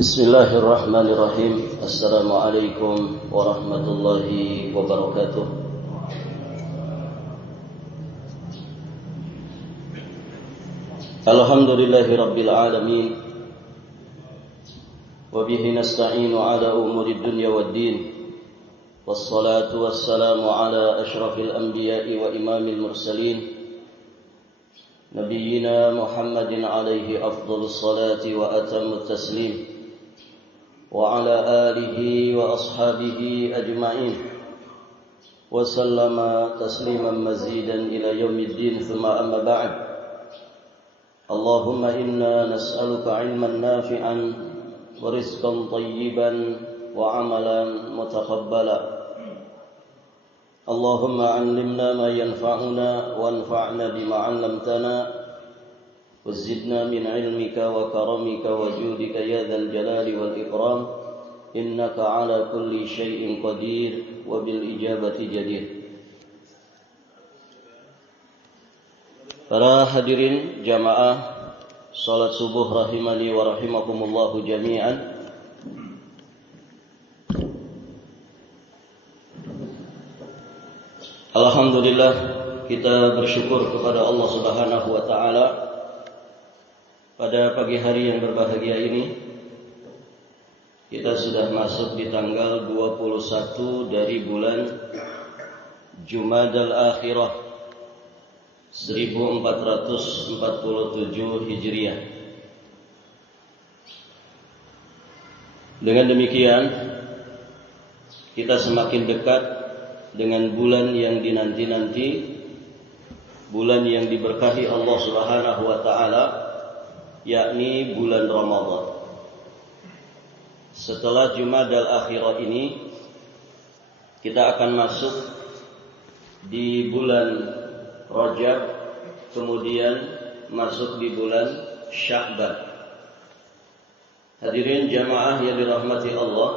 Bismillahirrahmanirrahim. Assalamualaikum warahmatullahi wabarakatuh. Alhamdulillahi rabbil alamin. Wa bihi nasta'inu ala umuri dunya waddin. Wassalatu wassalamu ala ashrafil anbiya'i wa imamil mursalin, Nabiyyina Muhammadin alaihi afdhalus salati wa atammut taslim, wa ala alihi wa ashabihi ajma'in, wa sallama tasliman mazidan ila yaumiddin, thumma amma ba'd. Allahumma inna nas'aluka ilman nafi'an wa rizqan tayyiban wa amalan mutaqabbala. Allahumma 'allimna ma yanfa'una wanfa'na bima 'allamtana وزدنا من علمك وكرمك وجودك يا ذا الجلال والإكرام إنك على كل شيء قدير وبالإجابة جدير. Para hadirin jamaah salat subuh rahimani wa rahimakumullahu jami'an. Alhamdulillah, kita bersyukur kepada Allah Subhanahu wa taala. Pada pagi hari yang berbahagia ini, kita sudah masuk di tanggal 21 dari bulan Jumadal Akhirah 1447 Hijriah. Dengan demikian, kita semakin dekat dengan bulan yang dinanti-nanti, bulan yang diberkahi Allah Subhanahu wa taala, yakni bulan Ramadan. Setelah Jumadal Akhirah ini, kita akan masuk di bulan Rajab, kemudian masuk di bulan Sya'ban. Hadirin jamaah yang dirahmati Allah,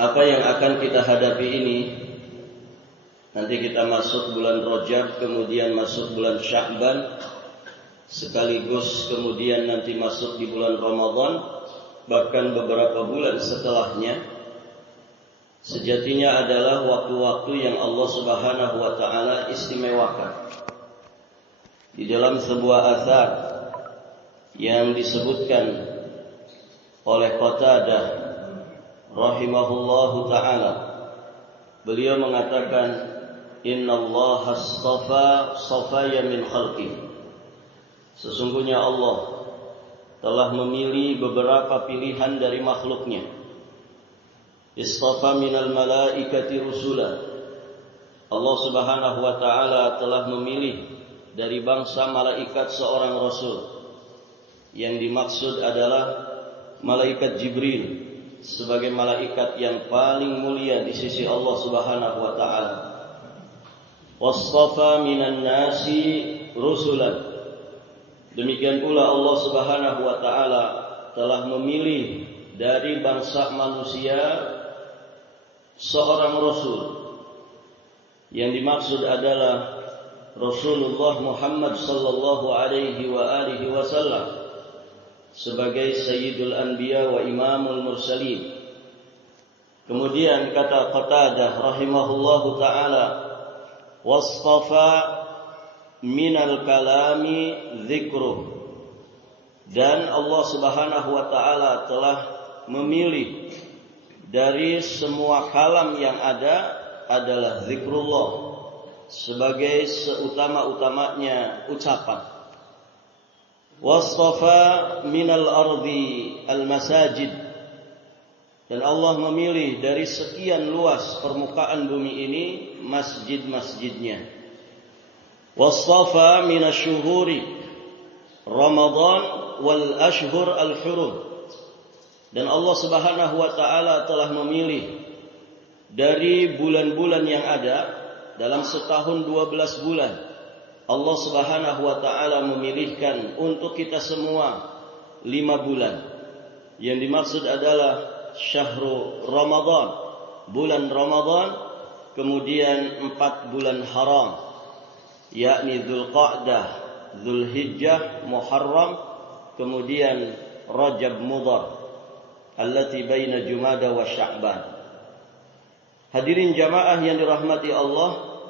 apa yang akan kita hadapi ini, nanti kita masuk bulan Rajab, kemudian masuk bulan Sya'ban, sekaligus kemudian nanti masuk di bulan Ramadan, bahkan beberapa bulan setelahnya, sejatinya adalah waktu-waktu yang Allah Subhanahu wa taala istimewakan. Di dalam sebuah athar yang disebutkan oleh Qatadah rahimahullahu taala, beliau mengatakan, Inna Allah astafa safaya min khalqih. Sesungguhnya Allah telah memilih beberapa pilihan dari makhluknya. Istafa minal malaikati rusula. Allah Subhanahu wa taala telah memilih dari bangsa malaikat seorang rasul. Yang dimaksud adalah malaikat Jibril sebagai malaikat yang paling mulia di sisi Allah Subhanahu wa taala. Wastafa minan nasi rusulan. Demikian pula Allah Subhanahu wa taala telah memilih dari bangsa manusia seorang rasul. Yang dimaksud adalah Rasulullah Muhammad sallallahu alaihi wa alihi wasallam sebagai sayyidul anbiya wa imamul mursalin. Kemudian kata Qatadah rahimahullahu taala, wastafa minal kalami dzikruh. Dan Allah Subhanahu wa taala telah memilih dari semua kalam yang ada adalah zikrullah sebagai seutama-utamanya ucapan. Wastafa minal ardi al masajid. Dan Allah memilih dari sekian luas permukaan bumi ini masjid-masjidnya. Wastafa minasyuhuri Ramadan wal ashhur al hurum. Dan Allah Subhanahu wa taala telah memilih dari bulan-bulan yang ada dalam setahun 12 bulan. Allah Subhanahu wa taala memilihkan untuk kita semua 5 bulan. Yang dimaksud adalah syahrul Ramadan, bulan Ramadan, kemudian 4 bulan haram, yakni Dzulqa'dah, Dzulhijjah, Muharram, kemudian Rajab Mudhar, allati baina Jumada wa Sya'ban. Hadirin jamaah yang dirahmati Allah,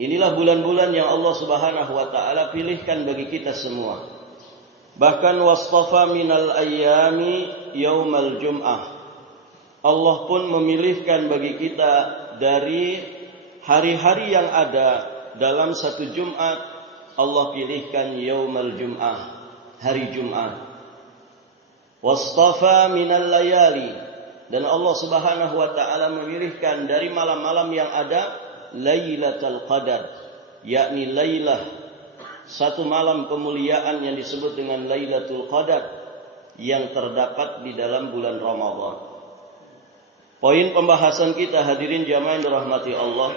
inilah bulan-bulan yang Allah Subhanahu wa taala pilihkan bagi kita semua. Bahkan wastafa minal ayyami yaumal jum'ah. Allah pun memilihkan bagi kita dari hari-hari yang ada dalam satu Jumat, Allah pilihkan yaumal jum'ah, hari Jumat. Wastafa minal layali, dan Allah Subhanahu wa taala memilihkan dari malam-malam yang ada Lailatul Qadar, yakni Lailah, satu malam kemuliaan yang disebut dengan Lailatul Qadar yang terdapat di dalam bulan Ramadan. Poin pembahasan kita hadirin jamaah yang dirahmati Allah,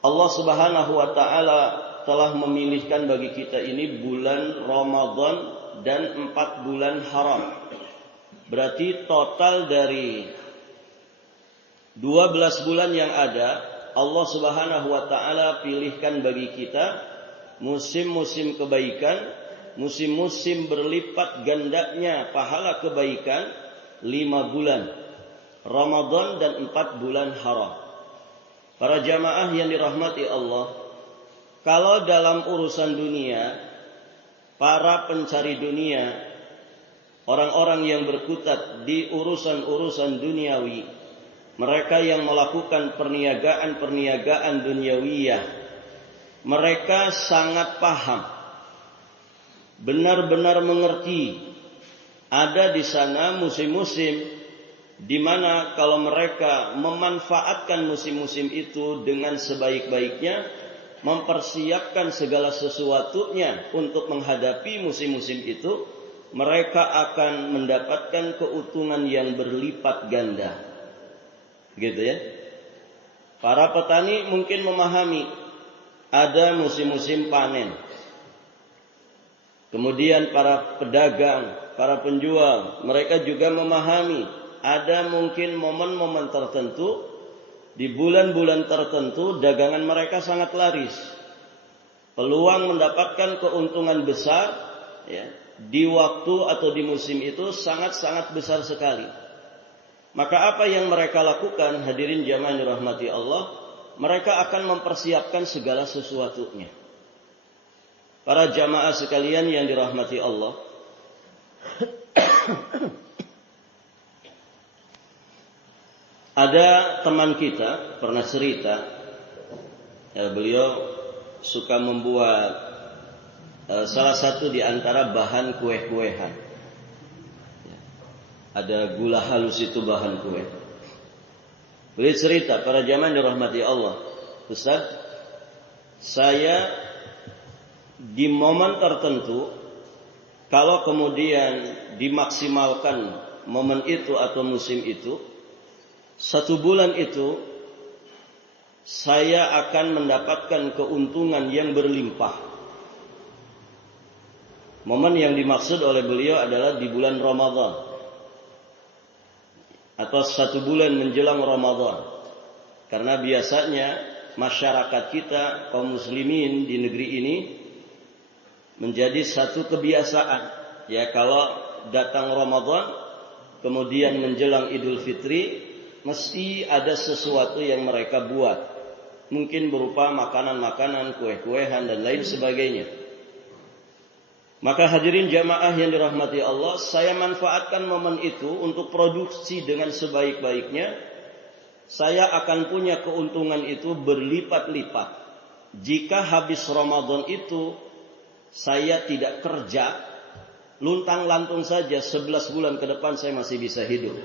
Allah Subhanahu wa taala telah memilihkan bagi kita ini bulan Ramadan dan 4 bulan haram. Berarti total dari 12 bulan yang ada, Allah Subhanahu wa taala pilihkan bagi kita musim-musim kebaikan, musim-musim berlipat gandanya pahala kebaikan, 5 bulan Ramadan dan 4 bulan haram. Para jamaah yang dirahmati Allah, kalau dalam urusan dunia, para pencari dunia, orang-orang yang berkutat di urusan-urusan duniawi, mereka yang melakukan perniagaan-perniagaan duniawiyah, mereka sangat paham, benar-benar mengerti. Ada di sana musim-musim di mana kalau mereka memanfaatkan musim-musim itu dengan sebaik-baiknya, mempersiapkan segala sesuatunya untuk menghadapi musim-musim itu, mereka akan mendapatkan keuntungan yang berlipat ganda. Gitu ya. Para petani mungkin memahami ada musim-musim panen. Kemudian para pedagang, para penjual, mereka juga memahami ada mungkin momen-momen tertentu, di bulan-bulan tertentu dagangan mereka sangat laris. Peluang mendapatkan keuntungan besar ya, di waktu atau di musim itu sangat-sangat besar sekali. Maka apa yang mereka lakukan, hadirin jamaah yang dirahmati Allah, mereka akan mempersiapkan segala sesuatunya. Para jamaah sekalian yang dirahmati Allah, ada teman kita pernah cerita, ya, beliau suka membuat salah satu di antara bahan kue-kuehan. Ya, ada gula halus itu bahan kue. Beliau cerita, para jamaah dirahmati Allah, Ustaz, saya di momen tertentu, kalau kemudian dimaksimalkan momen itu atau musim itu, 1 bulan itu saya akan mendapatkan keuntungan yang berlimpah. Momen yang dimaksud oleh beliau adalah di bulan Ramadan atau 1 bulan menjelang Ramadan. Karena biasanya masyarakat kita kaum muslimin di negeri ini menjadi satu kebiasaan, ya, kalau datang Ramadan kemudian menjelang Idul Fitri mesti ada sesuatu yang mereka buat. Mungkin berupa makanan-makanan, kue-kuehan dan lain sebagainya. Maka hadirin jamaah yang dirahmati Allah, saya manfaatkan momen itu untuk produksi dengan sebaik-baiknya. Saya akan punya keuntungan itu berlipat-lipat. Jika habis Ramadan itu saya tidak kerja, luntang-lantung saja 11 bulan ke depan saya masih bisa hidup.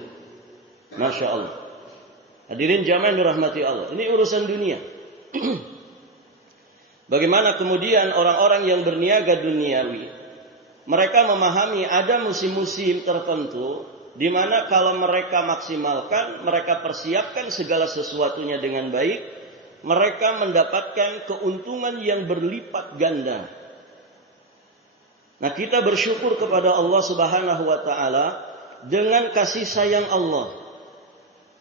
Masya Allah. Hadirin jamaah yang dirahmati Allah, ini urusan dunia. Bagaimana kemudian orang-orang yang berniaga duniawi, mereka memahami ada musim-musim tertentu di mana kalau mereka maksimalkan, mereka persiapkan segala sesuatunya dengan baik, mereka mendapatkan keuntungan yang berlipat ganda. Nah, kita bersyukur kepada Allah Subhanahu wa taala dengan kasih sayang Allah.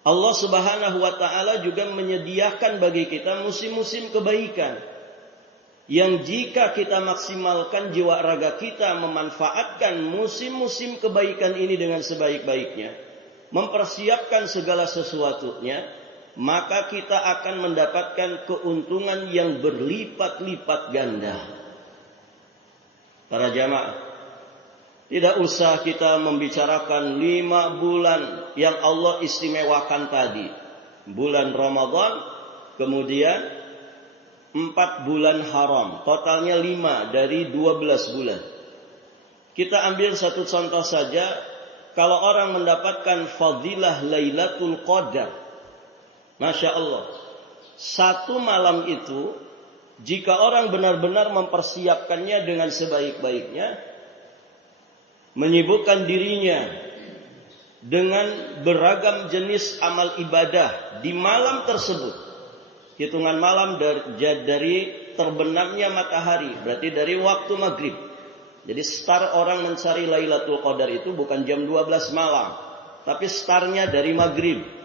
Allah Subhanahu wa taala juga menyediakan bagi kita musim-musim kebaikan. yang jika kita maksimalkan jiwa raga kita memanfaatkan musim-musim kebaikan ini dengan sebaik-baiknya, mempersiapkan segala sesuatunya, maka kita akan mendapatkan keuntungan yang berlipat-lipat ganda. Para jamaah, tidak usah kita membicarakan 5 bulan yang Allah istimewakan tadi. Bulan Ramadan, kemudian 4 bulan haram, totalnya 5 dari 12 bulan. Kita ambil satu contoh saja, kalau orang mendapatkan fadilah Lailatul Qadar, Masya Allah, satu malam itu, jika orang benar-benar mempersiapkannya dengan sebaik-baiknya, menyibukkan dirinya dengan beragam jenis amal ibadah di malam tersebut, hitungan malam dari terbenamnya matahari, berarti dari waktu maghrib. Jadi start orang mencari Lailatul Qadar itu bukan jam 12 malam, tapi startnya dari maghrib.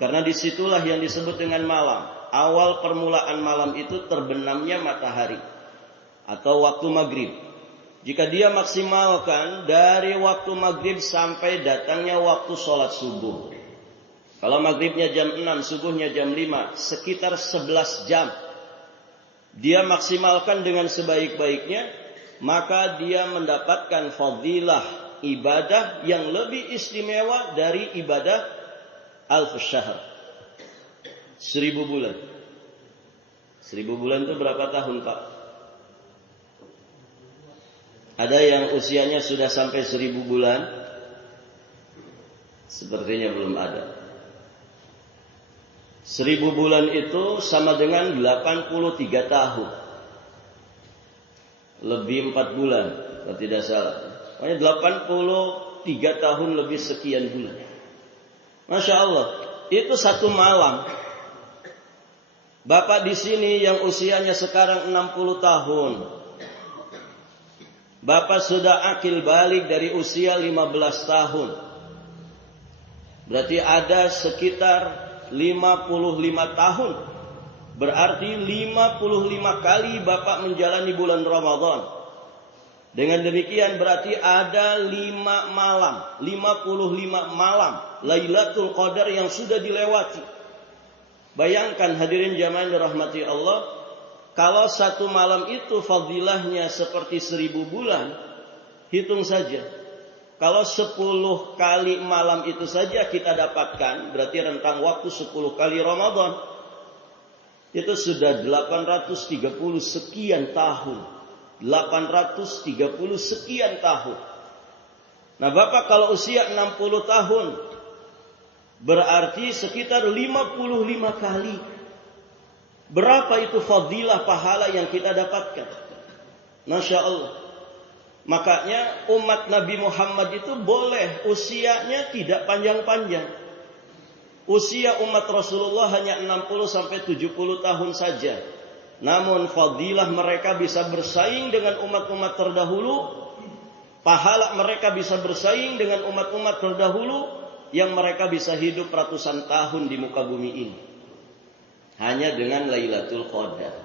Karena disitulah yang disebut dengan malam. Awal permulaan malam itu terbenamnya matahari atau waktu maghrib. Jika dia maksimalkan dari waktu maghrib sampai datangnya waktu sholat subuh. Kalau maghribnya jam 6, subuhnya jam 5, sekitar 11 jam. Dia maksimalkan dengan sebaik-baiknya, maka dia mendapatkan fadilah ibadah yang lebih istimewa dari ibadah alf syahr. 1000 bulan. 1000 bulan itu berapa tahun, Pak? Ada yang usianya sudah sampai 1000 bulan? Sepertinya belum ada. 1000 bulan itu sama dengan 83 tahun. Lebih 4 bulan, kalau tidak salah. Pokoknya 83 tahun lebih sekian bulan. Masya Allah, itu satu malam. Bapak di sini yang usianya sekarang 60 tahun. Bapak sudah akil balik dari usia 15 tahun. Berarti ada sekitar 55 tahun. Berarti 55 kali Bapak menjalani bulan Ramadan. Dengan demikian berarti ada 5 malam, 55 malam Lailatul Qadar yang sudah dilewati. Bayangkan hadirin jamaah yang dirahmati Allah, kalau satu malam itu fadilahnya seperti 1000 bulan, hitung saja. Kalau 10 kali malam itu saja kita dapatkan, berarti rentang waktu 10 kali Ramadan, itu sudah 830 sekian tahun. 830 sekian tahun. Nah, Bapak kalau usia 60 tahun, berarti sekitar 55 kali. Berapa itu fadilah pahala yang kita dapatkan? Masya Allah. Makanya umat Nabi Muhammad itu boleh usianya tidak panjang-panjang. Usia umat Rasulullah hanya 60 sampai 70 tahun saja. Namun fadilah mereka bisa bersaing dengan umat-umat terdahulu. Pahala mereka bisa bersaing dengan umat-umat terdahulu yang mereka bisa hidup ratusan tahun di muka bumi ini. Hanya dengan Lailatul Qadar.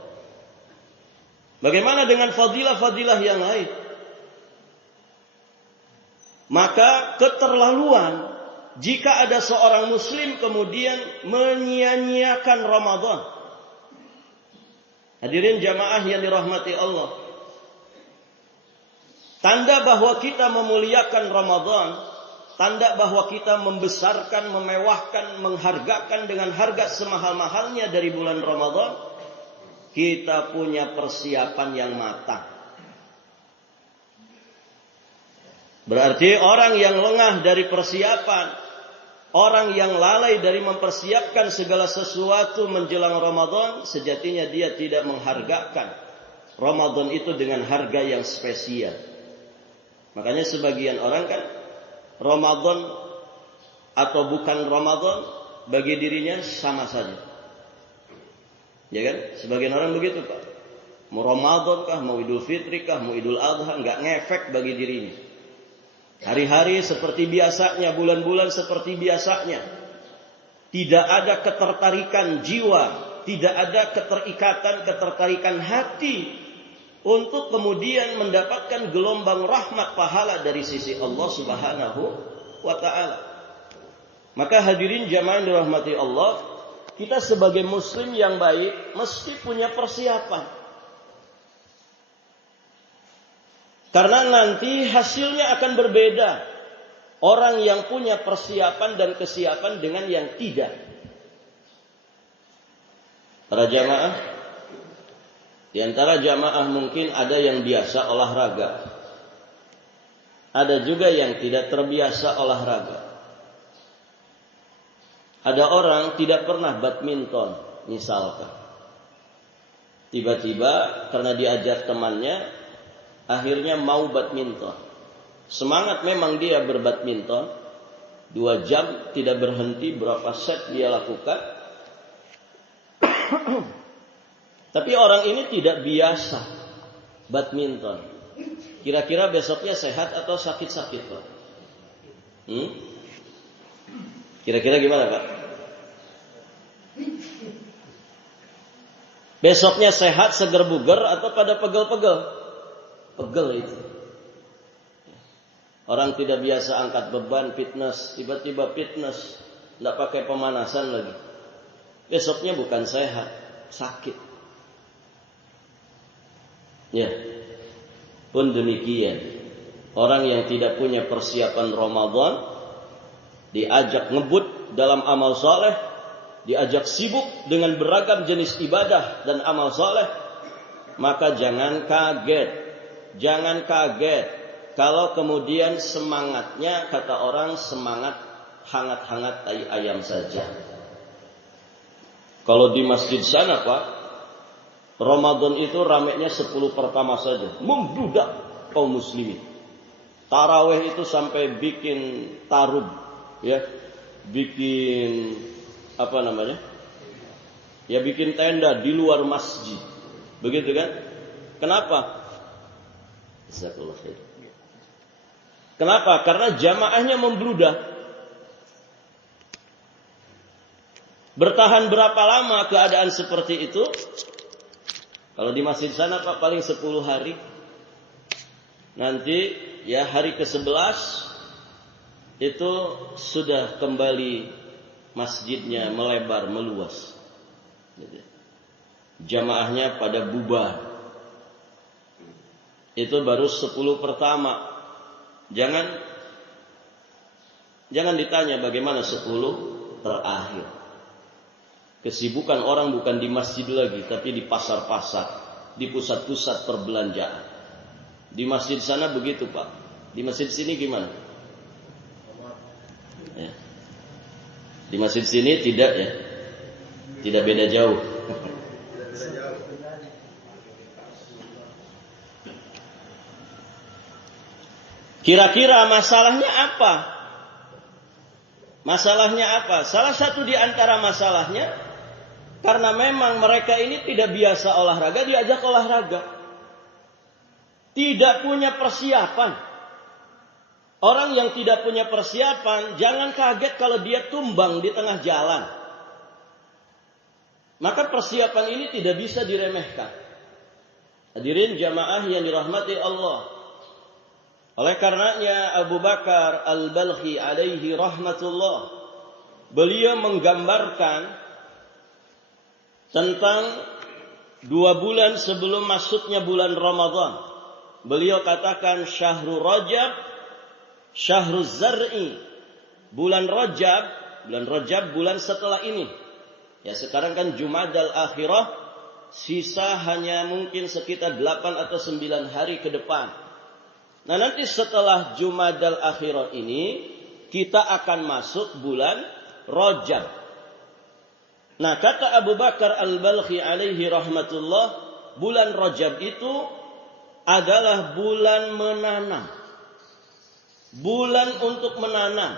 Bagaimana dengan fadilah-fadilah yang lain? Maka keterlaluan jika ada seorang muslim kemudian menyia-nyiakan Ramadan. Hadirin jamaah yang dirahmati Allah. Tanda bahwa kita memuliakan Ramadan, tanda bahwa kita membesarkan, memewahkan, menghargakan dengan harga semahal-mahalnya dari bulan Ramadan, kita punya persiapan yang matang. Berarti orang yang lengah dari persiapan, orang yang lalai dari mempersiapkan segala sesuatu menjelang Ramadan, sejatinya dia tidak menghargakan Ramadan itu dengan harga yang spesial. Makanya sebagian orang kan Ramadan atau bukan Ramadan bagi dirinya sama saja. Ya kan? Sebagian orang begitu, Pak. Mau Ramadan kah, mau Idul Fitri kah, mau Idul Adha, enggak ngefek bagi dirinya. Hari-hari seperti biasanya, bulan-bulan seperti biasanya. Tidak ada ketertarikan jiwa tidak ada ketertarikan hati untuk kemudian mendapatkan gelombang rahmat pahala dari sisi Allah Subhanahu wa taala. Maka hadirin jamaah yang dirahmati Allah, kita sebagai muslim yang baik mesti punya persiapan. Karena nanti hasilnya akan berbeda. Orang yang punya persiapan dan kesiapan dengan yang tidak. Para jamaah, di antara jamaah mungkin ada yang biasa olahraga. Ada juga yang tidak terbiasa olahraga. Ada orang tidak pernah badminton, misalkan. Tiba-tiba karena diajar temannya, akhirnya mau badminton. Semangat memang dia berbadminton. 2 jam tidak berhenti, berapa set dia lakukan. Tapi orang ini tidak biasa badminton. Kira-kira besoknya sehat atau sakit-sakit, Pak? Kira-kira gimana, Pak? Besoknya sehat, seger buger, atau pada pegel-pegel? Pegel itu. Orang tidak biasa angkat beban fitness, tiba-tiba fitness, tidak pakai pemanasan lagi. Besoknya bukan sehat, sakit. Ya, pun demikian. Orang yang tidak punya persiapan Ramadan, diajak ngebut dalam amal soleh, diajak sibuk dengan beragam jenis ibadah dan amal soleh, maka jangan kaget. Jangan kaget kalau kemudian semangatnya, kata orang, semangat hangat-hangat tai ayam saja. Kalau di masjid sana, Pak, Ramadan itu ramenya 10 pertama saja, membludak kaum muslimin. Tarawih itu sampai bikin tarub, ya, bikin apa namanya? Ya bikin tenda di luar masjid, begitu kan? Kenapa? Jazakallahu khair. Kenapa? Karena jamaahnya membludak. Bertahan berapa lama keadaan seperti itu? Kalau di masjid sana, Pak, paling 10 hari. Nanti ya hari ke-11 itu sudah kembali masjidnya melebar, meluas. Jamaahnya pada bubar. Itu baru 10 pertama. Jangan ditanya bagaimana 10 terakhir. Kesibukan orang bukan di masjid lagi, tapi di pasar-pasar, di pusat-pusat perbelanjaan. Di masjid sana begitu, Pak. Di masjid sini gimana? Ya. Di masjid sini tidak, ya. Tidak beda jauh. Kira-kira masalahnya apa? Masalahnya apa? Salah satu di antara masalahnya, karena memang mereka ini tidak biasa olahraga, diajak olahraga. Tidak punya persiapan. Orang yang tidak punya persiapan, jangan kaget kalau dia tumbang di tengah jalan. Maka persiapan ini tidak bisa diremehkan. Hadirin jamaah yang dirahmati Allah. Oleh karenanya Abu Bakar Al-Balkhi alaihi rahmatullah, beliau menggambarkan tentang 2 bulan sebelum masuknya bulan Ramadan. Beliau katakan Syahrul Rajab, Syahrul Zar'i. Bulan Rajab bulan setelah ini. Ya sekarang kan Jumadal Akhirah, sisa hanya mungkin sekitar 8 atau 9 hari ke depan. Nah nanti setelah Jumadal Akhirah ini kita akan masuk bulan Rajab. Nah kata Abu Bakar Al-Balkhi alaihi rahmatullah, bulan Rajab itu adalah bulan menanam. Bulan untuk menanam.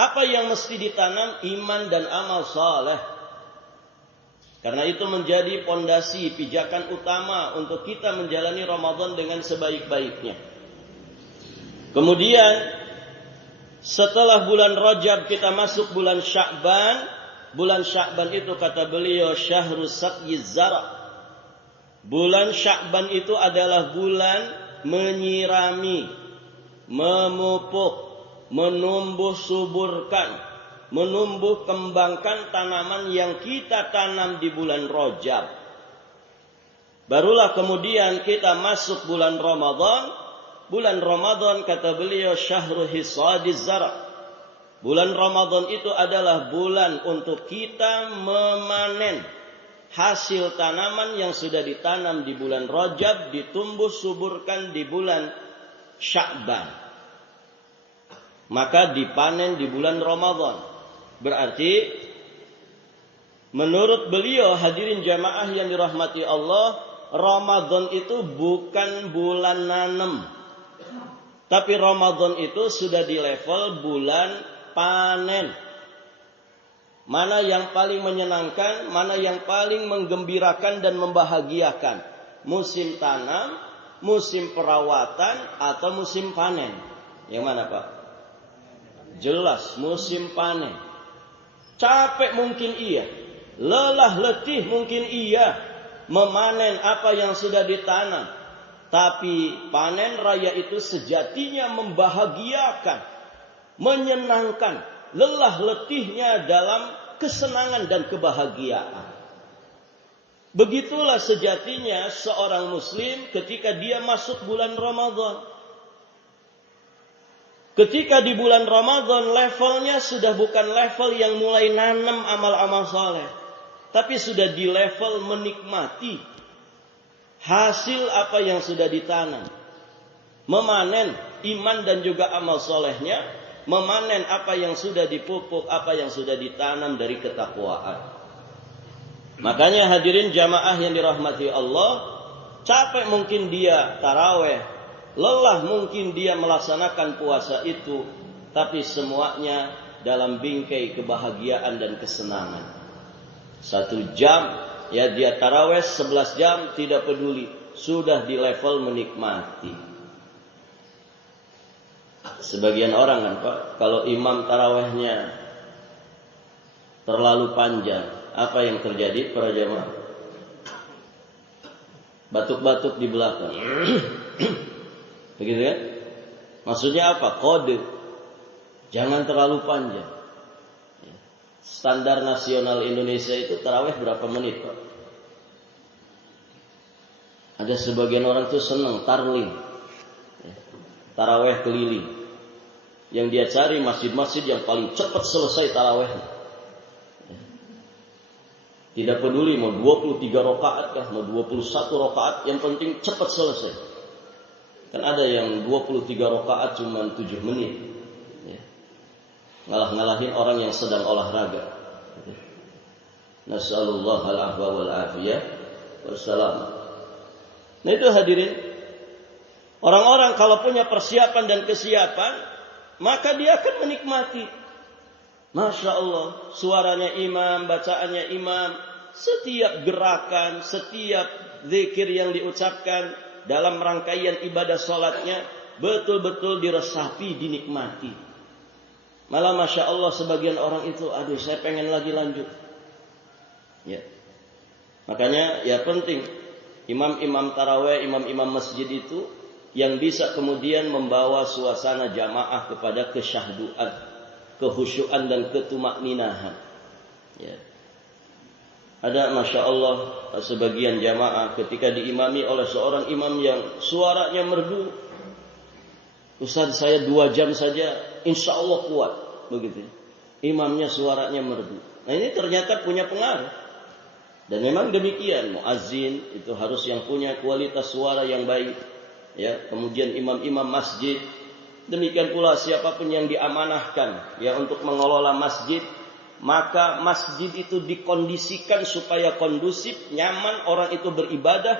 Apa yang mesti ditanam? Iman dan amal saleh. Karena itu menjadi pondasi, pijakan utama untuk kita menjalani Ramadan dengan sebaik-baiknya. Kemudian setelah bulan Rajab kita masuk bulan Sya'ban. bulan Sya'ban itu kata beliau syahrus saqyiz zara. Bulan Sya'ban itu adalah bulan menyirami, memupuk, menumbuh suburkan, menumbuh kembangkan tanaman yang kita tanam di bulan Rajab. Barulah kemudian kita masuk bulan Ramadan. Bulan Ramadan kata beliau syahrul hisadiz zara. Bulan Ramadan itu adalah bulan untuk kita memanen hasil tanaman yang sudah ditanam di bulan Rajab, ditumbuh suburkan di bulan Sya'ban. Maka dipanen di bulan Ramadan. Berarti menurut beliau hadirin jamaah yang dirahmati Allah, Ramadan itu bukan bulan nanam. Tapi Ramadan itu sudah di level bulan panen. Mana yang paling menyenangkan, mana yang paling menggembirakan dan membahagiakan? Musim tanam, musim perawatan, atau musim panen? Yang mana Pak? Jelas musim panen. Capek mungkin iya, lelah letih mungkin iya, memanen apa yang sudah ditanam. Tapi panen raya itu sejatinya membahagiakan, menyenangkan, lelah letihnya dalam kesenangan dan kebahagiaan. Begitulah sejatinya seorang muslim ketika dia masuk bulan Ramadan. Ketika di bulan Ramadan levelnya sudah bukan level yang mulai nanam amal-amal saleh, tapi sudah di level menikmati hasil apa yang sudah ditanam. Memanen iman dan juga amal solehnya, memanen apa yang sudah dipupuk, apa yang sudah ditanam dari ketakwaan. Makanya hadirin jamaah yang dirahmati Allah, capek mungkin dia taraweh, lelah mungkin dia melaksanakan puasa itu, tapi semuanya dalam bingkai kebahagiaan dan kesenangan. 1 jam, ya dia taraweh 11 jam, tidak peduli, sudah di level menikmati. Sebagian orang kan Pak, kalau imam tarawehnya terlalu panjang, apa yang terjadi para jamaah? Batuk-batuk di belakang. Begitu kan? Maksudnya apa? Kode. Jangan terlalu panjang. Standar nasional Indonesia itu taraweh berapa menit Pak? Ada sebagian orang tuh senang tarling, taraweh keliling. Yang dia cari masjid-masjid yang paling cepat selesai tarawehnya. Tidak peduli mau 23 rakaat kah, mau 21 rakaat, yang penting cepat selesai. Kan ada yang 23 rakaat cuma 7 menit. Ngalah-ngalahin orang yang sedang olahraga. Nasallallahu al-afwa wal afiyah wassalam. Nah itu hadirin, orang-orang kalau punya persiapan dan kesiapan, maka dia akan menikmati. Masya Allah, suaranya imam, bacaannya imam, setiap gerakan, setiap zikir yang diucapkan dalam rangkaian ibadah sholatnya betul-betul diresapi, dinikmati. Malah Masya Allah sebagian orang itu, aduh saya pengen lagi lanjut. Ya. Makanya ya penting, imam-imam taraweh, imam-imam masjid itu yang bisa kemudian membawa suasana jamaah kepada kesyahduan, kehusyuan dan ketumakninahan. Ya. Ada Masya Allah sebagian jamaah ketika diimami oleh seorang imam yang suaranya merdu. Ustaz saya 2 jam saja insya Allah kuat. Begitu. Imamnya suaranya merdu. Nah ini ternyata punya pengaruh. Dan memang demikian. Muazzin itu harus yang punya kualitas suara yang baik. Ya, kemudian imam-imam masjid, demikian pula siapapun yang diamanahkan ya untuk mengelola masjid, maka masjid itu dikondisikan supaya kondusif, nyaman orang itu beribadah,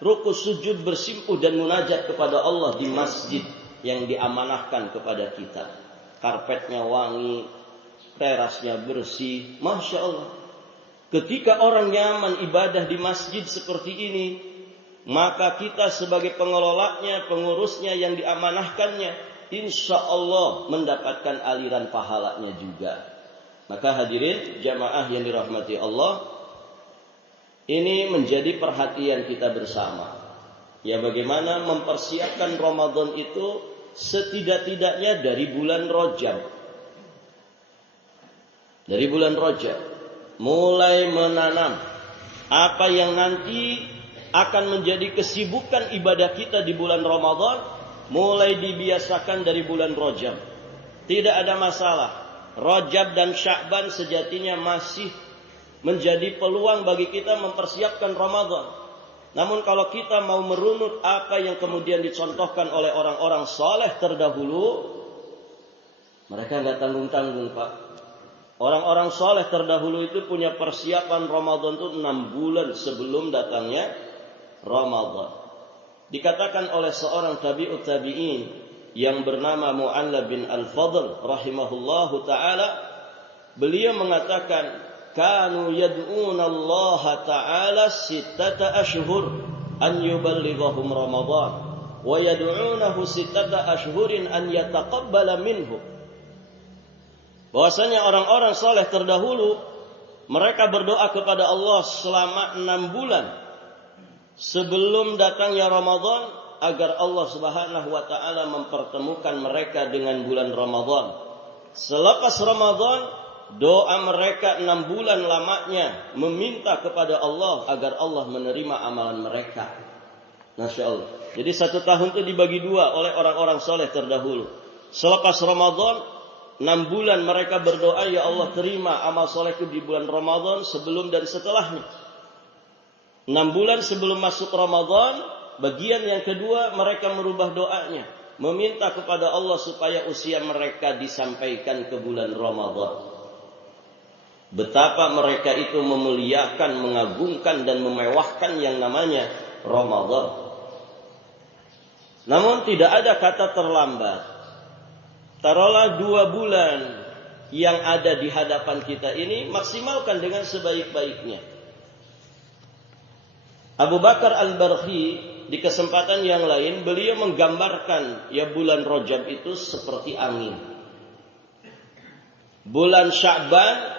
ruku sujud bersimpuh dan munajat kepada Allah di masjid yang diamanahkan kepada kita. Karpetnya wangi, terasnya bersih, Masya Allah. Ketika orang nyaman ibadah di masjid seperti ini, maka kita sebagai pengelolanya, pengurusnya yang diamanahkannya, insya Allah mendapatkan aliran pahalanya juga. Maka hadirin jamaah yang dirahmati Allah, ini menjadi perhatian kita bersama. Ya, bagaimana mempersiapkan Ramadan itu setidak-tidaknya dari bulan Rajab. Dari bulan Rajab mulai menanam apa yang nanti akan menjadi kesibukan ibadah kita di bulan Ramadan, mulai dibiasakan dari bulan Rajab. Tidak ada masalah. Rajab dan Sya'ban sejatinya masih menjadi peluang bagi kita mempersiapkan Ramadan. Namun kalau kita mau merunut apa yang kemudian dicontohkan oleh orang-orang saleh terdahulu, mereka nggak tanggung-tanggung, Pak. Orang-orang saleh terdahulu itu punya persiapan Ramadan itu 6 bulan sebelum datangnya Ramadan. Dikatakan oleh seorang tabi'ut tabi'in yang bernama Mu'alla bin Al-Fadl rahimahullahu ta'ala, beliau mengatakan, kanu yad'una Allah ta'ala sittata ashhur an yuballighahum Ramadan wa yad'unahu sittata ashhurin an yataqabbala minhu. Bahwasanya orang-orang saleh terdahulu mereka berdoa kepada Allah selama 6 bulan sebelum datangnya Ramadan agar Allah Subhanahu wa taala mempertemukan mereka dengan bulan Ramadan. Selepas Ramadan, doa mereka 6 bulan lamanya meminta kepada Allah agar Allah menerima amalan mereka. Masya Allah. Jadi 1 tahun itu dibagi 2 oleh orang-orang soleh terdahulu. Selepas Ramadan 6 bulan mereka berdoa, ya Allah terima amal solehku di bulan Ramadan sebelum dan setelahnya. 6 bulan sebelum masuk Ramadan, bagian yang kedua mereka merubah doanya, meminta kepada Allah supaya usia mereka disampaikan ke bulan Ramadan. Betapa mereka itu memuliakan, mengagungkan dan memewahkan yang namanya Ramadan. Namun tidak ada kata terlambat. Taruhlah 2 bulan yang ada di hadapan kita ini, maksimalkan dengan sebaik-baiknya. Abu Bakar Al-Barhi di kesempatan yang lain, beliau menggambarkan ya bulan Rajab itu seperti angin. Bulan Sya'ban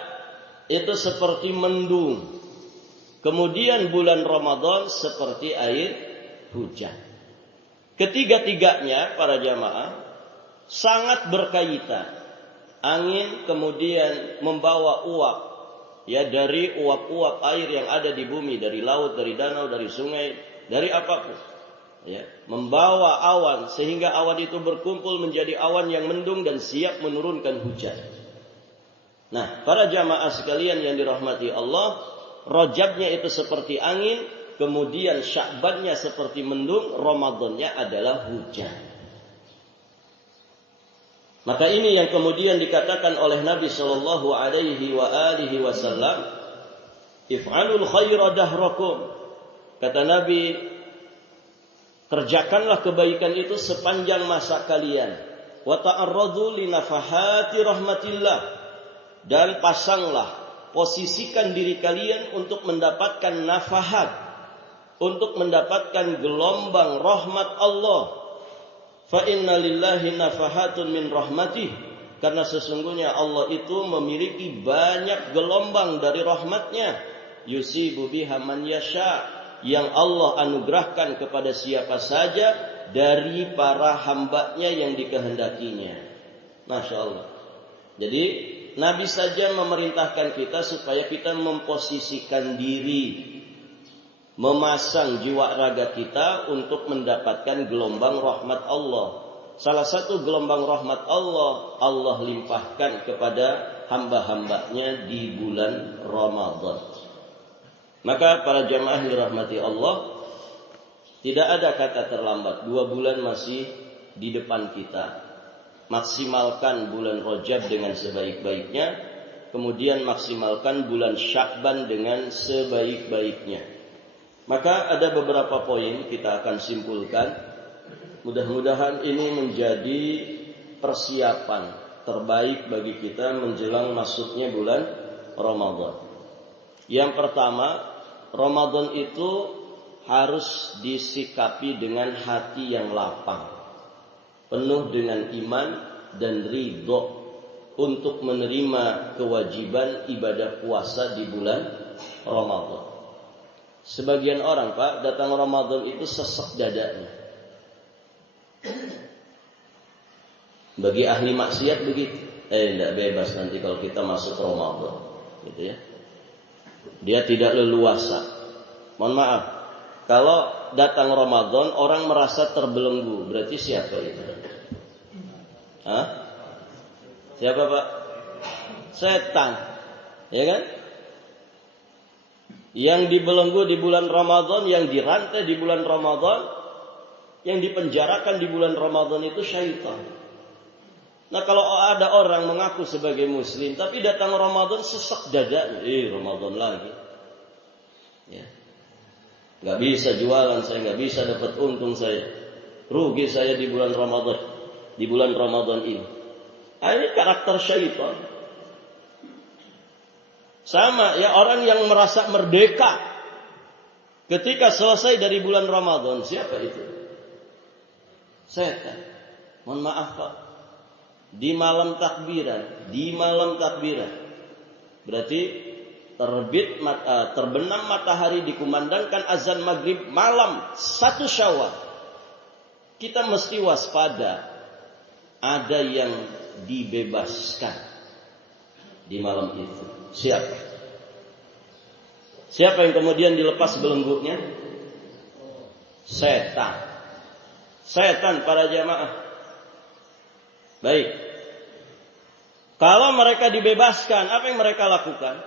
itu seperti mendung. Kemudian bulan Ramadan seperti air hujan. Ketiga-tiganya para jamaah sangat berkaitan. Angin kemudian membawa uap, ya, dari uap-uap air yang ada di bumi, dari laut, dari danau, dari sungai, dari apapun, ya, membawa awan sehingga awan itu berkumpul menjadi awan yang mendung dan siap menurunkan hujan. Nah, para jamaah sekalian yang dirahmati Allah, Rajabnya itu seperti angin, kemudian Sya'bannya seperti mendung, Ramadannya adalah hujan. Maka ini yang kemudian dikatakan oleh Nabi sallallahu alaihi wasallam, if'alul khaira dahrakum. Kata Nabi, kerjakanlah kebaikan itu sepanjang masa kalian. Wa ta'arradu li nafahati rahmatillah. Dan pasanglah, posisikan diri kalian untuk mendapatkan nafahat, untuk mendapatkan gelombang rahmat Allah. Fa inna lillahi nafahatun min rahmatih. Karena sesungguhnya Allah itu memiliki banyak gelombang dari rahmatnya. Yusibu biha man yasha. Yang Allah anugerahkan kepada siapa saja dari para hambanya yang dikehendakinya. Masya Allah. Jadi Nabi saja memerintahkan kita supaya kita memposisikan diri, memasang jiwa raga kita untuk mendapatkan gelombang rahmat Allah. Salah satu gelombang rahmat Allah, Allah limpahkan kepada hamba-hambanya di bulan Ramadan. Maka para jamaah dirahmati Allah, tidak ada kata terlambat. 2 bulan masih di depan kita. Maksimalkan bulan Rajab dengan sebaik-baiknya, kemudian maksimalkan bulan Sya'ban dengan sebaik-baiknya. Maka ada beberapa poin kita akan simpulkan. Mudah-mudahan ini menjadi persiapan terbaik bagi kita menjelang masuknya bulan Ramadan. Yang pertama, Ramadan itu harus disikapi dengan hati yang lapang, penuh dengan iman dan ridho. untuk menerima kewajiban ibadah puasa di bulan Ramadan. Sebagian orang, Pak, datang Ramadan itu sesek dadanya. Bagi ahli maksiat begitu. Tidak bebas nanti kalau kita masuk Ramadan, gitu ya. Dia tidak leluasa. Mohon maaf, kalau datang Ramadan orang merasa terbelenggu, berarti siapa itu? Hah? Siapa, Pak? Setan, ya kan? Yang dibelenggu di bulan Ramadan, yang dirantai di bulan Ramadan, yang dipenjarakan di bulan Ramadan itu syaitan. Nah, kalau ada orang mengaku sebagai muslim tapi datang Ramadan sesek dadanya, Ramadan lagi. Ya. Gak bisa jualan saya, gak bisa dapat untung saya. Rugi saya di bulan Ramadan. Di bulan Ramadan ini. Ini karakter syaitan. Sama ya, orang yang merasa merdeka ketika selesai dari bulan Ramadan, siapa itu? Setan. Mohon maaf, Pak. Di malam takbiran, berarti terbenam matahari, dikumandangkan azan maghrib malam 1 Syawal. Kita mesti waspada. Ada yang dibebaskan di malam itu. Siapa? Siapa yang kemudian dilepas belenggunya? Setan. Setan, para jamaah. Baik. Kalau mereka dibebaskan, apa yang mereka lakukan?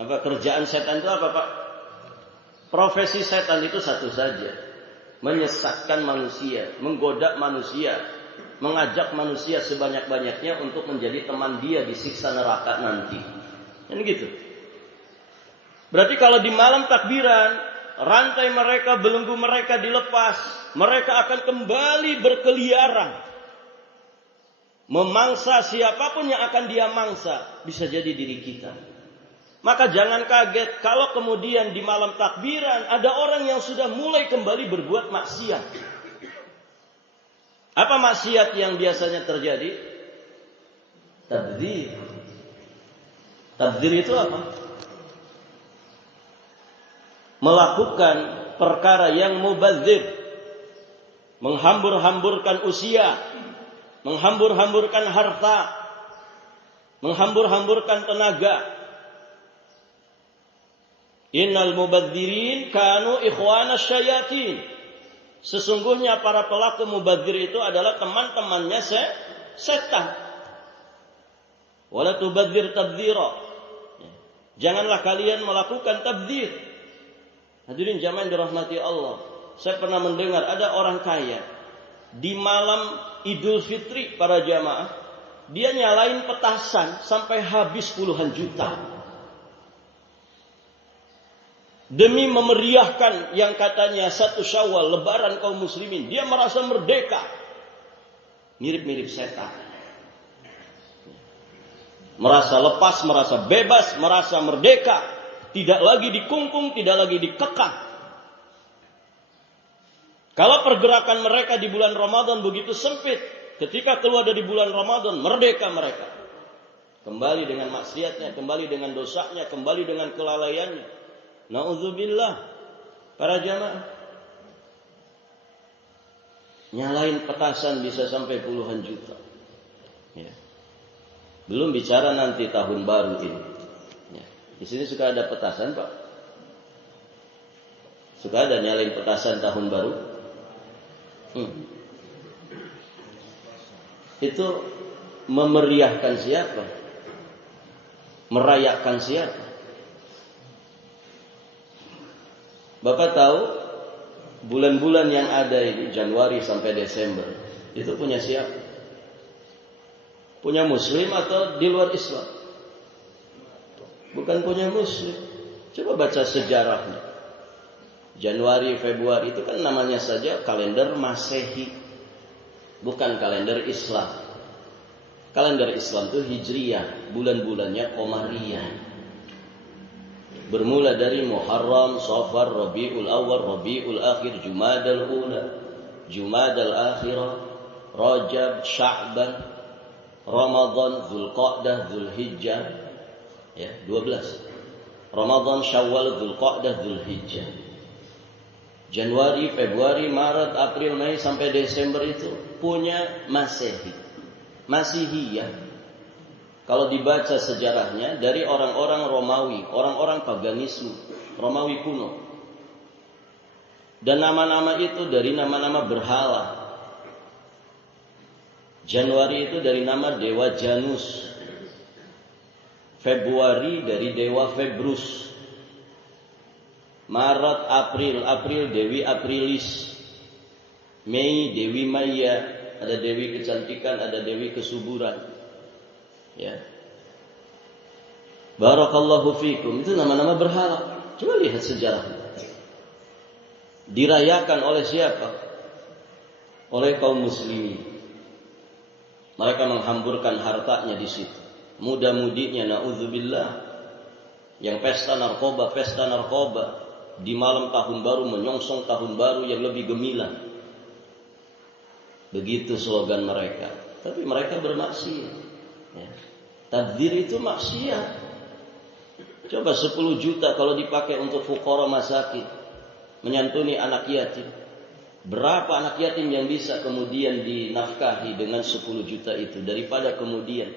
Apa kerjaan setan itu apa, Pak? Profesi setan itu satu saja. Menyesatkan manusia, menggoda manusia, mengajak manusia sebanyak-banyaknya untuk menjadi teman dia di siksa neraka nanti. Kan gitu. Berarti kalau di malam takbiran, rantai mereka, belenggu mereka dilepas, mereka akan kembali berkeliaran. Memangsa siapapun yang akan dia mangsa, bisa jadi diri kita. Maka jangan kaget kalau kemudian di malam takbiran ada orang yang sudah mulai kembali berbuat maksiat. Apa maksiat yang biasanya terjadi? Tabdzir. Tabdzir itu apa? Melakukan perkara yang mubadzir. Menghambur-hamburkan usia. Menghambur-hamburkan harta. Menghambur-hamburkan tenaga. Innal mubadzirin kanu ikhwana syayatin. Sesungguhnya para pelaku mubadzir itu adalah teman-temannya setan. Wala tubadzir tabdzira. Janganlah kalian melakukan tabdzir. Hadirin jamaah dirahmati Allah. Saya pernah mendengar ada orang kaya di malam Idul Fitri, para jamaah, dia nyalain petasan sampai habis puluhan juta. Demi memeriahkan yang katanya 1 Syawal, lebaran kaum muslimin. Dia merasa merdeka. Mirip-mirip setan. Merasa lepas, merasa bebas, merasa merdeka. Tidak lagi dikungkung, tidak lagi dikekang. Kalau pergerakan mereka di bulan Ramadan begitu sempit, ketika keluar dari bulan Ramadan, merdeka mereka. Kembali dengan maksiatnya, kembali dengan dosanya, kembali dengan kelalaiannya. Na'udzubillah, para jamaah. Nyalain petasan bisa sampai puluhan juta. Ya. Belum bicara nanti tahun baru ini. Ya. Di sini suka ada petasan, Pak. Suka ada nyalain petasan tahun baru. Itu memeriahkan siapa? Merayakan siapa? Bapak tahu bulan-bulan yang ada ini Januari sampai Desember itu punya siapa? Punya muslim atau di luar Islam? Bukan punya muslim. Coba baca sejarahnya. Januari, Februari itu kan namanya saja kalender Masehi. Bukan kalender Islam. Kalender Islam itu Hijriyah, bulan-bulannya Qamariyah. Bermula dari Muharram, Safar, Rabiul Awal, Rabiul Akhir, Jumadal Ula, Jumadal Akhirah, Rajab, Sya'ban. Ramadan, Dzulqa'dah, Dzulhijjah, ya 12. Ramadan, Syawal, Dzulqa'dah, Dzulhijjah. Januari, Februari, Maret, April, Mei sampai Desember itu punya Masehi. Masihiyah. Kalau dibaca sejarahnya dari orang-orang Romawi, orang-orang paganisme, Romawi kuno. Dan nama-nama itu dari nama-nama berhala. Januari itu dari nama dewa Janus. Februari dari dewa Februs. Maret, April Dewi Aprilis. Mei Dewi Maya, ada dewi kecantikan, ada dewi kesuburan. Ya. Barakallahu fikum, itu nama-nama berhala. Coba lihat sejarahnya. Dirayakan oleh siapa? Oleh kaum muslimin. Mereka menghamburkan hartanya di situ. Muda-mudinya naudzubillah yang pesta narkoba di malam tahun baru menyongsong tahun baru yang lebih gemilang. Begitu slogan mereka. Tapi mereka bermaksiat. Ya. Tabdzir itu maksiat. Coba 10 juta kalau dipakai untuk fuqara masakin, menyantuni anak yatim. Berapa anak yatim yang bisa kemudian dinafkahi dengan 10 juta itu daripada kemudian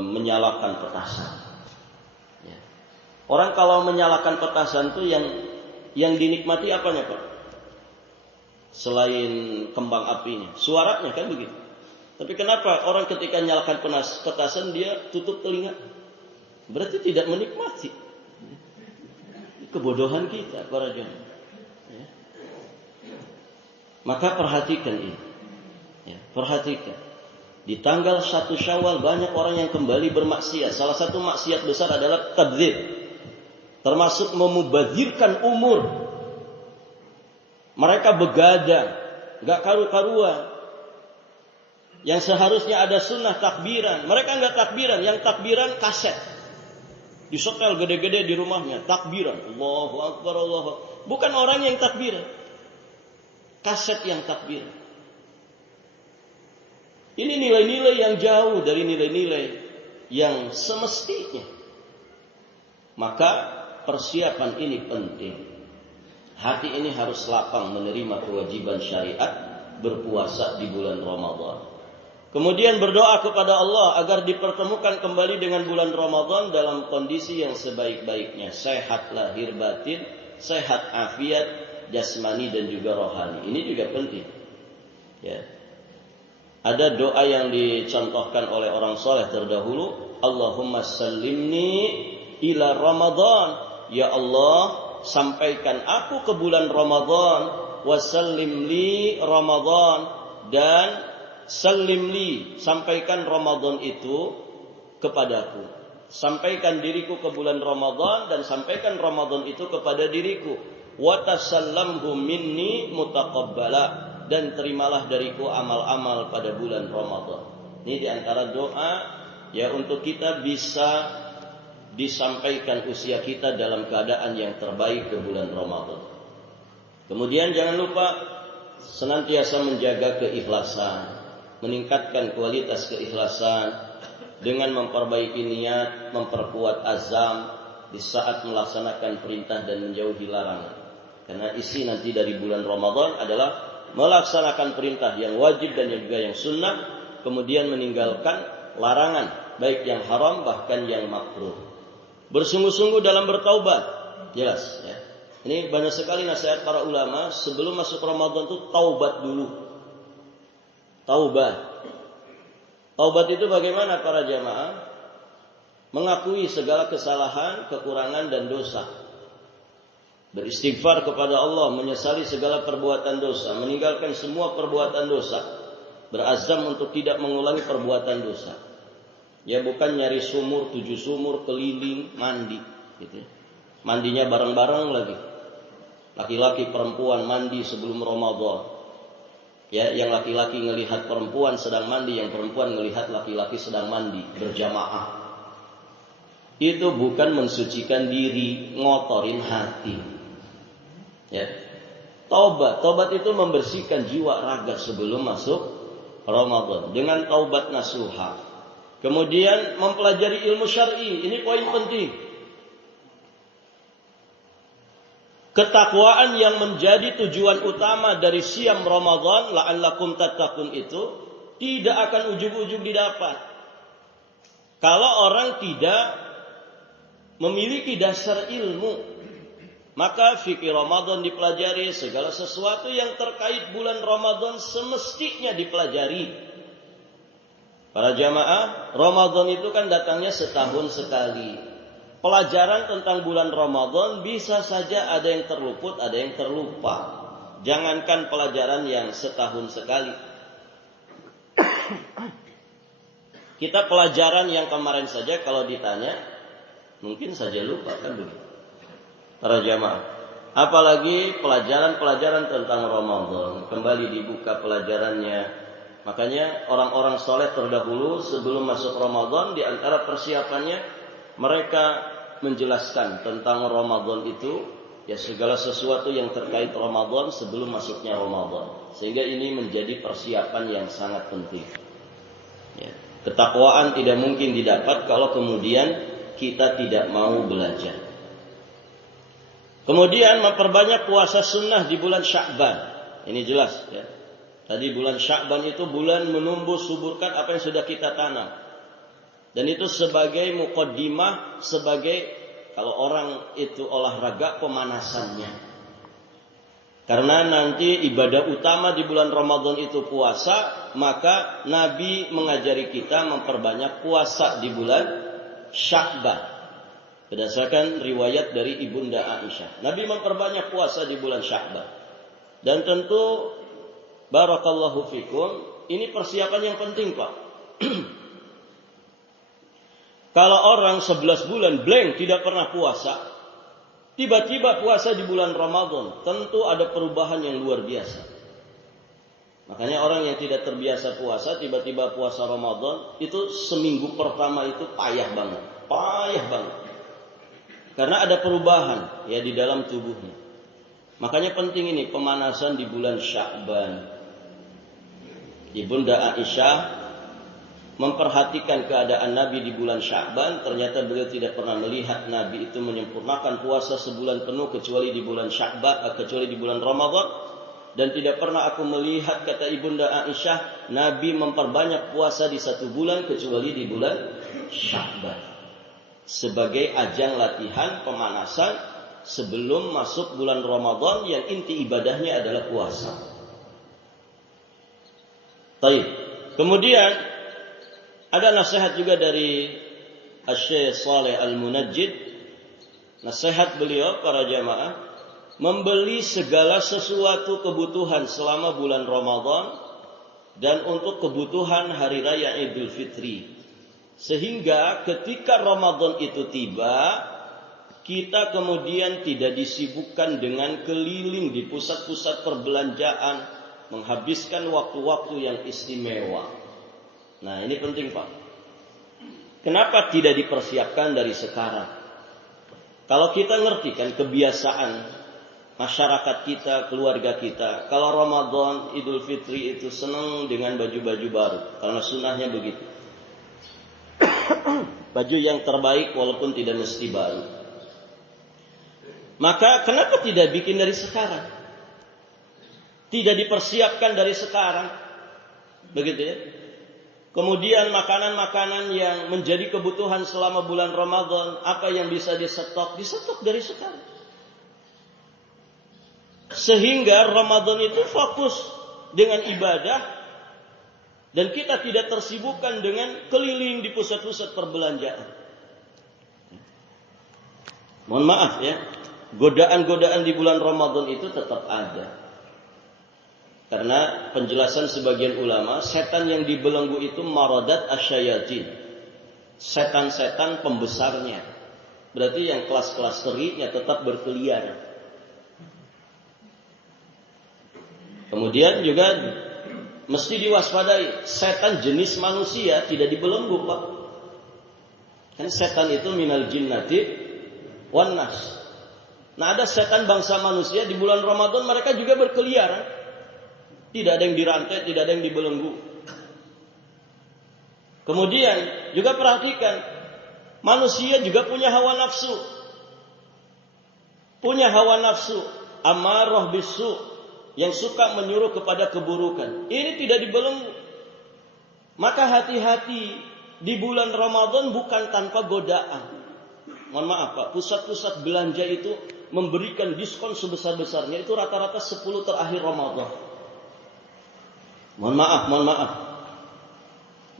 menyalakan petasan. Ya. Orang kalau menyalakan petasan itu yang dinikmati apanya, Pak? Selain kembang apinya, suaranya kan begitu. Tapi kenapa orang ketika menyalakan petasan dia tutup telinga? Berarti tidak menikmati. Kebodohan kita para jemaah. Ya. Maka perhatikan ini. Ya, perhatikan. Di tanggal 1 Syawal banyak orang yang kembali bermaksiat. Salah satu maksiat besar adalah tabdzir. Termasuk memubadzirkan umur. Mereka begadang, enggak karu-karuan. Yang seharusnya ada sunnah takbiran, mereka enggak takbiran, yang takbiran kaset. Disetel gede-gede di rumahnya, takbiran. Allahu Akbar, Allahu Akbar. Bukan orang yang takbiran. Kaset yang takbiran. Ini nilai-nilai yang jauh dari nilai-nilai yang semestinya. Maka persiapan ini penting. Hati ini harus lapang menerima kewajiban syariat berpuasa di bulan Ramadan. Kemudian berdoa kepada Allah agar dipertemukan kembali dengan bulan Ramadan dalam kondisi yang sebaik-baiknya. Sehat lahir batin, sehat afiat, jasmani dan juga rohani. Ini juga penting. Ya. Ada doa yang dicontohkan oleh orang soleh terdahulu. Allahumma sallimni ila Ramadan. Ya Allah, sampaikan aku ke bulan Ramadan. Wasallim li Ramadan. Dan sallim li, sampaikan Ramadan itu kepadaku. Sampaikan diriku ke bulan Ramadan dan sampaikan Ramadan itu kepada diriku. Wa tasallamhu minni mutaqabbala, dan terimalah dariku amal-amal pada bulan Ramadan. Ini diantara doa ya untuk kita bisa disampaikan usia kita dalam keadaan yang terbaik ke bulan Ramadan. Kemudian jangan lupa senantiasa menjaga keikhlasan, meningkatkan kualitas keikhlasan dengan memperbaiki niat, memperkuat azam di saat melaksanakan perintah dan menjauhi larangan. Karena isi nanti dari bulan Ramadan adalah melaksanakan perintah yang wajib dan juga yang sunnah, kemudian meninggalkan larangan, baik yang haram bahkan yang makruh. Bersungguh-sungguh dalam bertaubat, jelas ya. Ini banyak sekali nasihat para ulama sebelum masuk Ramadan itu taubat dulu. Taubat. Taubat itu bagaimana para jamaah? Mengakui segala kesalahan, kekurangan dan dosa. Beristighfar kepada Allah, menyesali segala perbuatan dosa, meninggalkan semua perbuatan dosa, berazam untuk tidak mengulangi perbuatan dosa. Ya bukan nyari sumur, 7 sumur, keliling, mandi gitu. Mandinya bareng-bareng lagi. Laki-laki perempuan mandi sebelum Ramadan. Ya, yang laki-laki ngelihat perempuan sedang mandi, yang perempuan ngelihat laki-laki sedang mandi berjamaah. Itu bukan mensucikan diri, ngotorin hati. Ya. Taubat itu membersihkan jiwa raga sebelum masuk Ramadan dengan taubat nasuha. Kemudian mempelajari ilmu syar'i, ini poin penting. Ketakwaan yang menjadi tujuan utama dari siam Ramadan, la'allakum tattaqun, itu tidak akan ujug-ujug didapat kalau orang tidak memiliki dasar ilmu. Maka fikih Ramadan dipelajari, segala sesuatu yang terkait bulan Ramadan semestinya dipelajari. Para jamaah, Ramadan itu kan datangnya setahun sekali. Pelajaran tentang bulan Ramadan bisa saja ada yang terluput, ada yang terlupa. Jangankan pelajaran yang setahun sekali. Kita pelajaran yang kemarin saja kalau ditanya, mungkin saja lupa, kan begitu. Para jamaah, apalagi pelajaran-pelajaran tentang Ramadan, kembali dibuka pelajarannya. Makanya orang-orang soleh terdahulu sebelum masuk Ramadan, di antara persiapannya mereka menjelaskan tentang Ramadan itu, ya segala sesuatu yang terkait Ramadan sebelum masuknya Ramadan, sehingga ini menjadi persiapan yang sangat penting. Ya. Ketakwaan tidak mungkin didapat kalau kemudian kita tidak mau belajar. Kemudian memperbanyak puasa sunnah di bulan Sya'ban. Ini jelas ya. Tadi bulan Sya'ban itu bulan menumbuh suburkan apa yang sudah kita tanam. Dan itu sebagai muqaddimah, sebagai kalau orang itu olahraga pemanasannya. Karena nanti ibadah utama di bulan Ramadan itu puasa, maka Nabi mengajari kita memperbanyak puasa di bulan Sya'ban. Berdasarkan riwayat dari Ibunda Aisyah, Nabi memperbanyak puasa di bulan Sya'ban. Dan tentu barakallahu fikum, ini persiapan yang penting, Pak. Kalau orang 11 bulan blank tidak pernah puasa, tiba-tiba puasa di bulan Ramadan, tentu ada perubahan yang luar biasa. Makanya orang yang tidak terbiasa puasa, tiba-tiba puasa Ramadan, itu seminggu pertama itu payah banget. Karena ada perubahan ya di dalam tubuhnya. Makanya penting ini pemanasan di bulan Sya'ban. Ibunda Aisyah memperhatikan keadaan Nabi di bulan Sya'ban. Ternyata beliau tidak pernah melihat Nabi itu menyempurnakan puasa sebulan penuh kecuali di bulan Sya'ban, kecuali di bulan Ramadan. Dan tidak pernah aku melihat, kata Ibunda Aisyah, Nabi memperbanyak puasa di satu bulan kecuali di bulan Sya'ban. Sebagai ajang latihan pemanasan sebelum masuk bulan Ramadan yang inti ibadahnya adalah puasa. Baik. Kemudian ada nasihat juga dari Asy-Syaikh Shalih Al-Munajjid. Nasihat beliau, para jamaah, membeli segala sesuatu kebutuhan selama bulan Ramadan dan untuk kebutuhan hari raya Idul Fitri. Sehingga ketika Ramadan itu tiba, kita kemudian tidak disibukkan dengan keliling di pusat-pusat perbelanjaan, menghabiskan waktu-waktu yang istimewa. Nah, ini penting, Pak. Kenapa tidak dipersiapkan dari sekarang? Kalau kita ngerti kan kebiasaan masyarakat kita, keluarga kita, kalau Ramadan, Idul Fitri itu senang dengan baju-baju baru, karena sunnahnya begitu. Baju yang terbaik walaupun tidak mesti baru. Maka kenapa tidak bikin dari sekarang? Tidak dipersiapkan dari sekarang. Begitu ya. Kemudian makanan-makanan yang menjadi kebutuhan selama bulan Ramadan, apa yang bisa disetok dari sekarang. Sehingga Ramadan itu fokus dengan ibadah. Dan kita tidak tersibukkan dengan keliling di pusat-pusat perbelanjaan. Mohon maaf ya, godaan-godaan di bulan Ramadan itu tetap ada. Karena penjelasan sebagian ulama, setan yang dibelenggu itu maradat asyayatin. Setan-setan pembesarnya. Berarti yang kelas-kelas terinya tetap berkeliaran. Kemudian juga mesti diwaspadai, setan jenis manusia tidak dibelenggu, Pak. Kan setan itu minal jinnati wan nas. Nah, ada setan bangsa manusia di bulan Ramadan mereka juga berkeliaran. Tidak ada yang dirantai, tidak ada yang dibelenggu. Kemudian juga perhatikan, manusia juga punya hawa nafsu. Punya hawa nafsu, amarah bisu, yang suka menyuruh kepada keburukan. Ini tidak dibelenggu. Maka hati-hati, di bulan Ramadan bukan tanpa godaan. Mohon maaf Pak, pusat-pusat belanja itu memberikan diskon sebesar-besarnya, itu rata-rata 10 terakhir Ramadan. Mohon maaf.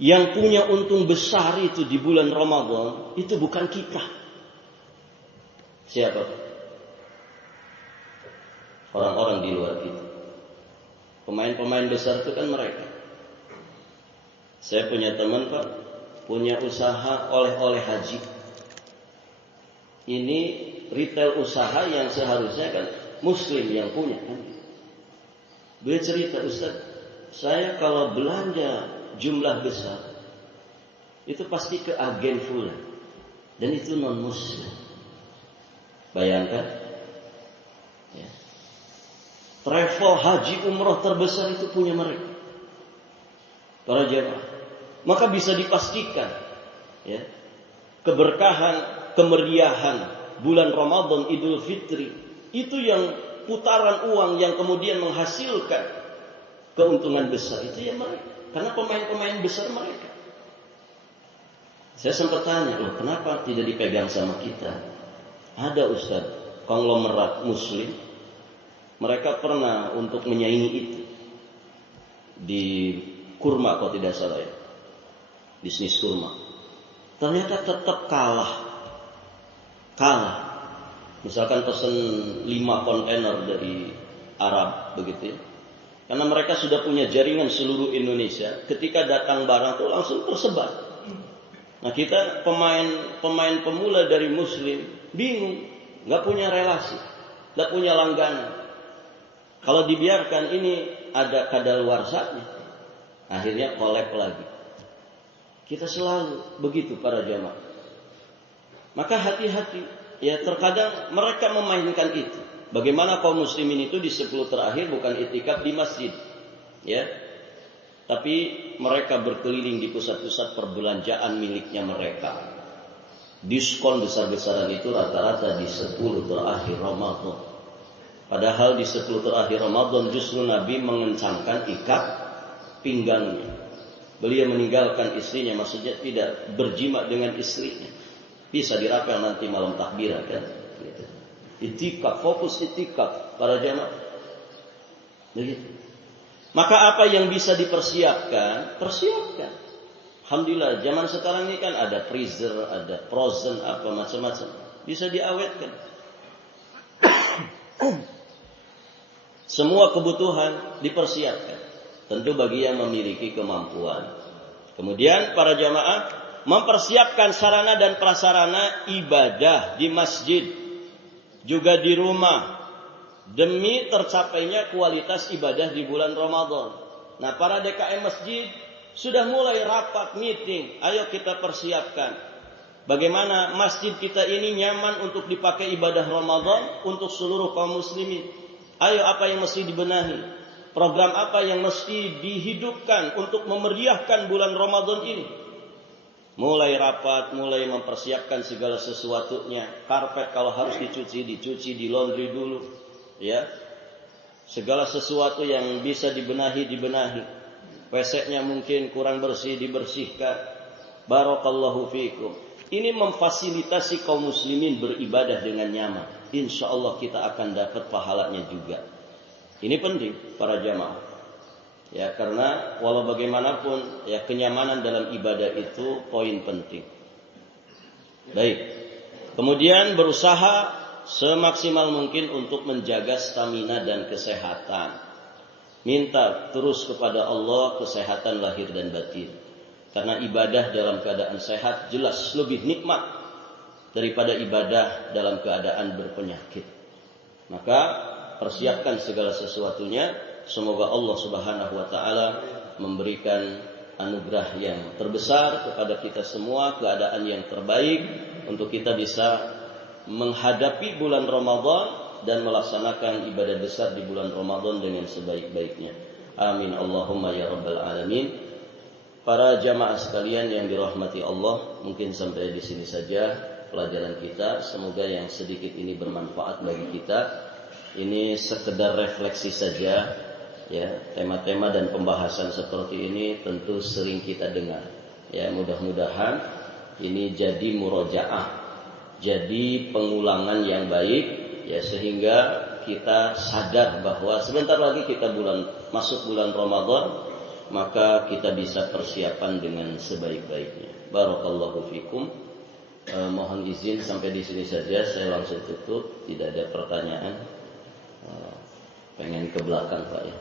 Yang punya untung besar itu di bulan Ramadan, itu bukan kita. Siapa? Orang-orang di luar kita. Pemain-pemain besar itu kan mereka. Saya punya teman Pak, punya usaha oleh-oleh haji. Ini retail usaha yang seharusnya kan muslim yang punya kan. Dia cerita, Ustaz, saya kalau belanja jumlah besar itu pasti ke agen fulan, dan itu non muslim. Bayangkan ya. Travel haji umroh terbesar itu punya mereka, para jemaah. Maka bisa dipastikan ya, keberkahan, kemeriahan bulan Ramadan Idul Fitri itu yang putaran uang yang kemudian menghasilkan keuntungan besar itu ya mereka. Karena pemain-pemain besar mereka. Saya sempat tanya, loh kenapa tidak dipegang sama kita? Ada Ustaz, konglomerat muslim, mereka pernah untuk menyaingi itu di kurma kalau tidak salah ya, bisnis kurma. Ternyata tetap kalah. Misalkan pesen 5 kontainer dari Arab begitu ya. Karena mereka sudah punya jaringan seluruh Indonesia, ketika datang barang itu langsung tersebar. Nah kita pemain pemula dari muslim bingung, nggak punya relasi, nggak punya langganan. Kalau dibiarkan ini ada kadaluarsanya, akhirnya kolab lagi. Kita selalu begitu para jamaah. Maka hati-hati, ya terkadang mereka memainkan itu. Bagaimana kaum muslimin itu di 10 terakhir bukan itikaf di masjid, ya, tapi mereka berkeliling di pusat-pusat perbelanjaan miliknya mereka. Diskon besar-besaran itu rata-rata di 10 terakhir Ramadan. Padahal di 10 terakhir Ramadan justru Nabi mengencangkan ikat pinggangnya. Beliau meninggalkan istrinya, maksudnya tidak berjima dengan istrinya. Bisa dirapel nanti malam takbiran kan. Gitu. Itikaf, fokus itikaf para jamaah. Begitu. Maka apa yang bisa dipersiapkan, persiapkan. Alhamdulillah zaman sekarang ini kan ada freezer, ada frozen, apa macam-macam. Bisa diawetkan. Semua kebutuhan dipersiapkan. Tentu bagi yang memiliki kemampuan. Kemudian para jamaah mempersiapkan sarana dan prasarana ibadah di masjid, juga di rumah, demi tercapainya kualitas ibadah di bulan Ramadan. Nah, para DKM masjid sudah mulai rapat meeting. Ayo kita persiapkan bagaimana masjid kita ini nyaman untuk dipakai ibadah Ramadan untuk seluruh kaum muslimin. Ayo apa yang mesti dibenahi, program apa yang mesti dihidupkan untuk memeriahkan bulan Ramadan ini. Mulai rapat, mulai mempersiapkan segala sesuatunya. Karpet kalau harus dicuci, di laundry dulu. Ya, segala sesuatu yang bisa dibenahi. WC-nya mungkin kurang bersih, dibersihkan. Barakallahu fiikum. Ini memfasilitasi kaum muslimin beribadah dengan nyaman. Insya Allah kita akan dapat pahalanya juga. Ini penting para jamaah. Ya, karena walau bagaimanapun ya kenyamanan dalam ibadah itu poin penting. Baik. Kemudian berusaha semaksimal mungkin untuk menjaga stamina dan kesehatan. Minta terus kepada Allah kesehatan lahir dan batin. Karena ibadah dalam keadaan sehat jelas lebih nikmat daripada ibadah dalam keadaan berpenyakit. Maka persiapkan segala sesuatunya. Semoga Allah Subhanahu wa taala memberikan anugerah yang terbesar kepada kita semua, keadaan yang terbaik untuk kita bisa menghadapi bulan Ramadan dan melaksanakan ibadah besar di bulan Ramadan dengan sebaik-baiknya. Amin Allahumma ya rabbal alamin. Para jamaah sekalian yang dirahmati Allah, mungkin sampai di sini saja pelajaran kita. Semoga yang sedikit ini bermanfaat bagi kita. Ini sekedar refleksi saja, ya. Tema-tema dan pembahasan seperti ini tentu sering kita dengar. Ya, mudah-mudahan ini jadi murojaah, jadi pengulangan yang baik, ya, sehingga kita sadar bahwa sebentar lagi kita masuk bulan Ramadan, maka kita bisa persiapan dengan sebaik-baiknya. Barakallahu fikum. Mohon izin sampai di sini saja, saya langsung tutup. Tidak ada pertanyaan. Pengen ke belakang Pak ya.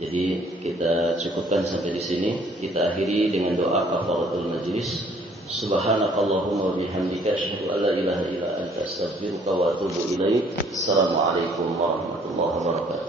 Jadi kita cukupkan sampai di sini. Kita akhiri dengan doa kafaratul majlis. Subhanakallahumma wa bihamdika asyhadu an la ilaha illa anta astaghfiruka wa atubu ilaik. Assalamualaikum warahmatullahi wabarakatuh.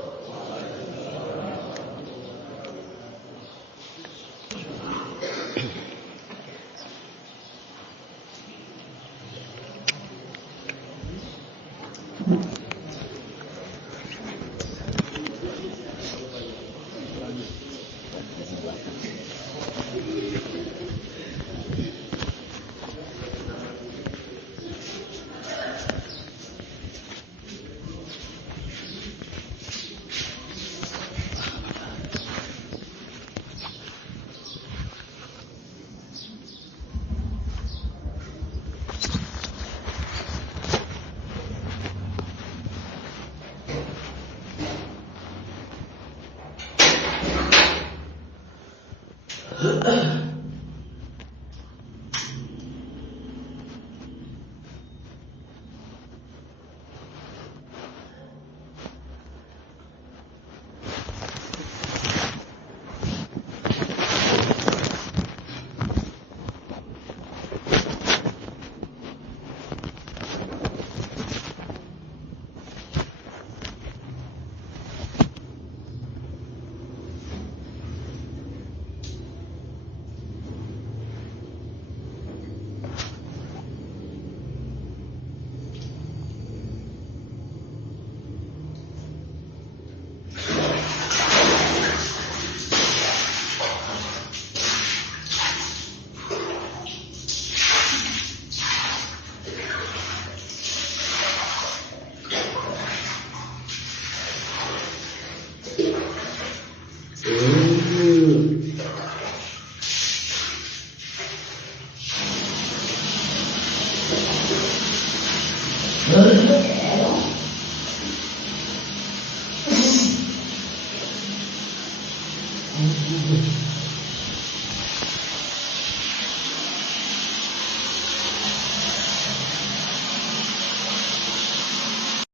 Thank you.